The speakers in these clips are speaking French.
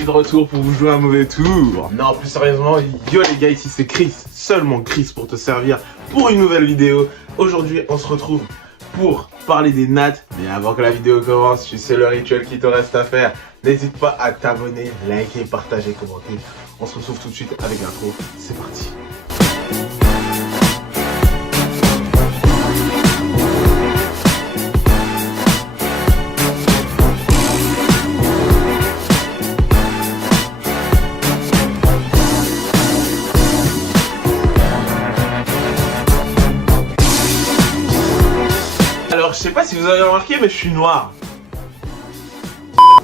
suis de retour pour vous jouer un mauvais tour. Non, plus sérieusement, yo les gars, ici c'est Chris, seulement Chris pour te servir pour une nouvelle vidéo. Aujourd'hui, on se retrouve pour parler des nattes. Mais avant que la vidéo commence, tu sais le rituel qu'il te reste à faire. N'hésite pas à t'abonner, liker, partager, commenter. On se retrouve tout de suite avec l'intro. C'est parti. Alors, je sais pas si vous avez remarqué, mais je suis noir.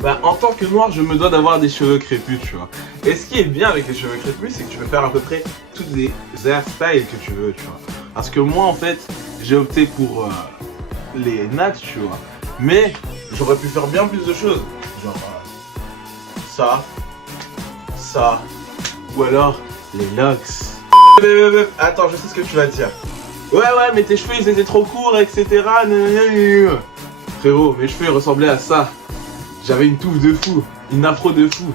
Bah, en tant que noir, je me dois d'avoir des cheveux crépus, tu vois. Et ce qui est bien avec les cheveux crépus, c'est que tu peux faire à peu près toutes les hairstyles que tu veux, tu vois. Parce que moi, en fait, j'ai opté pour les nattes, tu vois. Mais j'aurais pu faire bien plus de choses. Genre, ça, ou alors les locks. Attends, je sais ce que tu vas dire. Ouais, mais tes cheveux ils étaient trop courts, etc. Frérot, mes cheveux ils ressemblaient à ça. J'avais une touffe de fou, une afro de fou.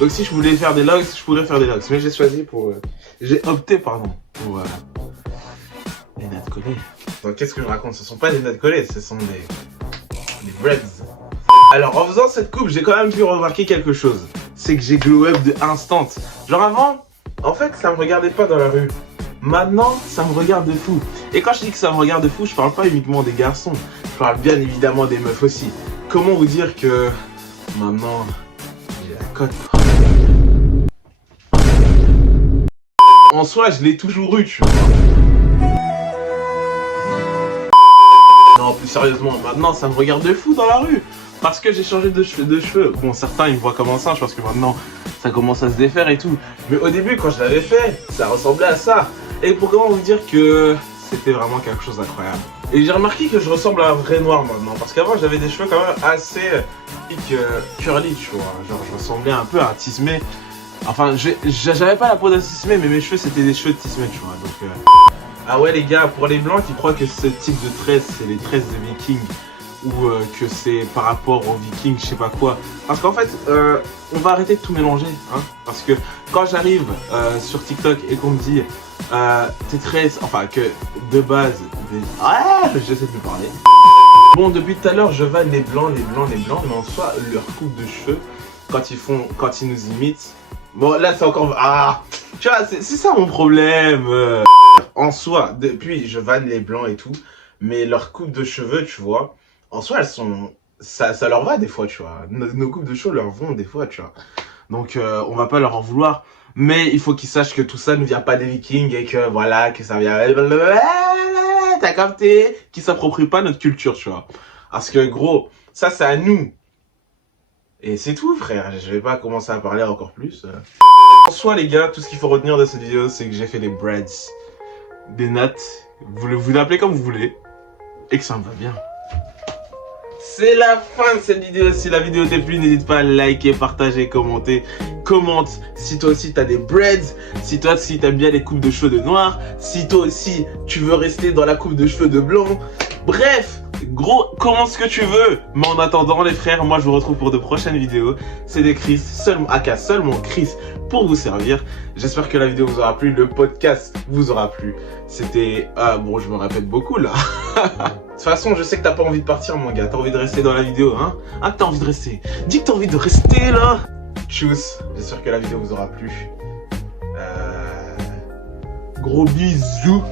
Donc si je voulais faire des locks, je pourrais faire des locks. Mais j'ai opté pour les nattes collées. Donc qu'est-ce que je raconte? Ce sont pas des nattes collées, ce sont des braids. Alors en faisant cette coupe, j'ai quand même pu remarquer quelque chose. C'est que j'ai glow up de instant. Genre avant, en fait ça me regardait pas dans la rue. Maintenant, ça me regarde de fou. Et quand je dis que ça me regarde de fou, je parle pas uniquement des garçons. Je parle bien évidemment des meufs aussi. Comment vous dire que maintenant, j'ai la cote. En soi, je l'ai toujours eu, tu vois. Non, plus sérieusement, maintenant, ça me regarde de fou dans la rue. Parce que j'ai changé de cheveux. Bon, certains, ils me voient comme un singe parce que maintenant, ça commence à se défaire et tout. Mais au début, quand je l'avais fait, ça ressemblait à ça. Et pour comment vous dire que c'était vraiment quelque chose d'incroyable. Et j'ai remarqué que je ressemble à un vrai noir maintenant. Parce qu'avant j'avais des cheveux quand même assez curly, tu vois. Genre je ressemblais un peu à un Tismé. Enfin j'avais pas la peau d'un Tismé, mais mes cheveux c'était des cheveux de Tismé, tu vois. Donc ah ouais les gars, pour les blancs qui croient que ce type de tresses c'est les tresses des vikings, ou que c'est par rapport aux vikings, je sais pas quoi. Parce qu'en fait, on va arrêter de tout mélanger, hein. Parce que quand j'arrive sur TikTok et qu'on me dit tes tresses, enfin que de base, j'essaie de me parler. Bon, depuis tout à l'heure, je vanne les blancs, mais en soi, leur coupe de cheveux, quand ils nous imitent. Bon, là, c'est encore. Tu vois, c'est ça mon problème. En soi, depuis, je vanne les blancs et tout, mais leur coupe de cheveux, tu vois. En soi, elles sont. Ça leur va des fois, tu vois. Nos coupes de cheveux leur vont des fois, tu vois. Donc, on va pas leur en vouloir. Mais il faut qu'ils sachent que tout ça ne vient pas des vikings et que voilà, que ça vient. T'as capté? Qu'ils s'approprient pas notre culture, tu vois. Parce que gros, ça c'est à nous. Et c'est tout, frère. Je vais pas commencer à parler encore plus. En soi, les gars, tout ce qu'il faut retenir de cette vidéo, c'est que j'ai fait des braids, des nattes. Vous l'appelez comme vous voulez. Et que ça me va bien. C'est la fin de cette vidéo. Si la vidéo t'a plu, n'hésite pas à liker, partager, commenter. Commente si toi aussi t'as des braids, si toi aussi t'aimes bien les coupes de cheveux de noir, si toi aussi tu veux rester dans la coupe de cheveux de blanc. Bref, gros, commente ce que tu veux. Mais en attendant les frères, moi je vous retrouve pour de prochaines vidéos. C'est des Chris, seulement Chris pour vous servir. J'espère que la vidéo vous aura plu, le podcast vous aura plu. C'était... bon, je me répète beaucoup là. De toute façon, je sais que t'as pas envie de partir, mon gars. T'as envie de rester dans la vidéo, hein? Ah, t'as envie de rester. Dis que t'as envie de rester, là. Tchuss. J'espère que la vidéo vous aura plu. Gros bisous.